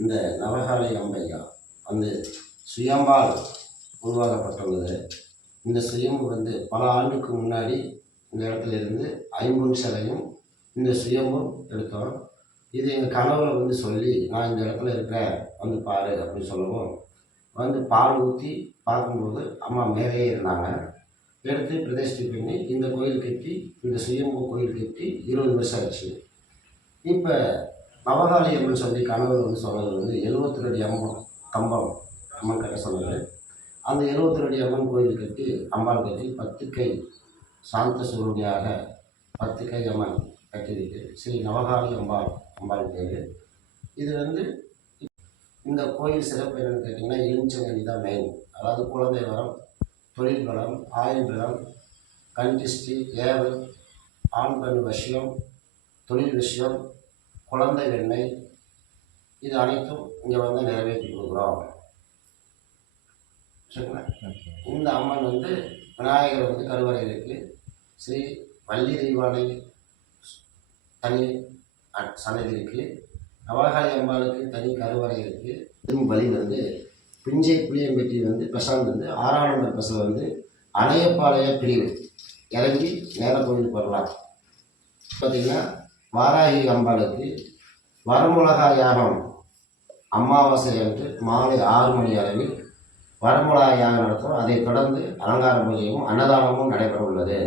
இந்த நவகாலை அம்பையா வந்து சுயம்பால் உருவாக்கப்பட்டுள்ளது. இந்த சுயம்பு வந்து பல ஆண்டுக்கு முன்னாடி இந்த இடத்துல இருந்து ஐம்பொன் சிலையும் இந்த சுயம்பும் எடுத்தோம். இது எங்கள் கனவுல வந்து சொல்லி நான் இந்த இடத்துல இருக்கிறேன் வந்து பாரு அப்படின்னு சொல்லுவோம் வந்து பால் ஊற்றி பார்க்கும்போது அம்மா மேலேயே இருந்தாங்க. எடுத்து பிரதிஷ்டை பண்ணி இந்த கோயில் கட்டி இந்த சுயம்பு கோயில் கட்டி இருபது வருஷம் ஆச்சு. இப்போ நவகாளி அம்மன் சொல்லி கணவர் வந்து சொன்னது வந்து எழுபத்தி ரெண்டு அம்மன் கம்பம் அம்மன் கட்ட சொன்னது அந்த எழுபத்தி ரெண்டு அம்மன் கோயில் கட்டி அம்பாள் கட்டி பத்து கை சாந்த சுருதியாக பத்து கை அம்மன் கட்டியிருக்கு. ஸ்ரீ நவகாளி அம்பாள் அம்பாள் பேர். இது வந்து இந்த கோயில் சிறப்பு என்னன்னு கேட்டிங்கன்னா எலுமிச்சங்கனி தான் மெயின் அதாவது குழந்தை வரம் தொழில் வளம் ஆயுள் பலம் கண்டிஷ்டி ஏவல் ஆண் பெண் விஷயம் தொழில் விஷயம் குழந்தை வெண்ணெய் இது அனைத்தும் இங்கே வந்து நிறைவேற்றி கொடுக்குறோம். சரிங்களா? இந்த அம்மன் வந்து விநாயகர் வந்து கருவறை இருக்கு. ஸ்ரீ வள்ளி தெய்வானை தனி சன்னதி இருக்கு. நவகாளி அம்பாளுக்கு தனி கருவறை இருக்கு. இதுவும் வழி வந்து பிஞ்சை புளியம்பட்டி வந்து பிரசாந்த் வந்து ஆறாம் நம்பர் பஸ்ஸில் வந்து அணையப்பாளைய பிரிவு இறங்கி நேர கோயிலுக்கு வரலாம். பார்த்தீங்கன்னா வாராகி அம்பாளுக்கு வரமுலகா யாகம் அமாவாசை அன்று மாலை ஆறு மணி அளவில் வரமுலகா யாகம் நடத்தும் அதைத் தொடர்ந்து அலங்கார பூஜையும் அன்னதானமும் நடைபெற உள்ளது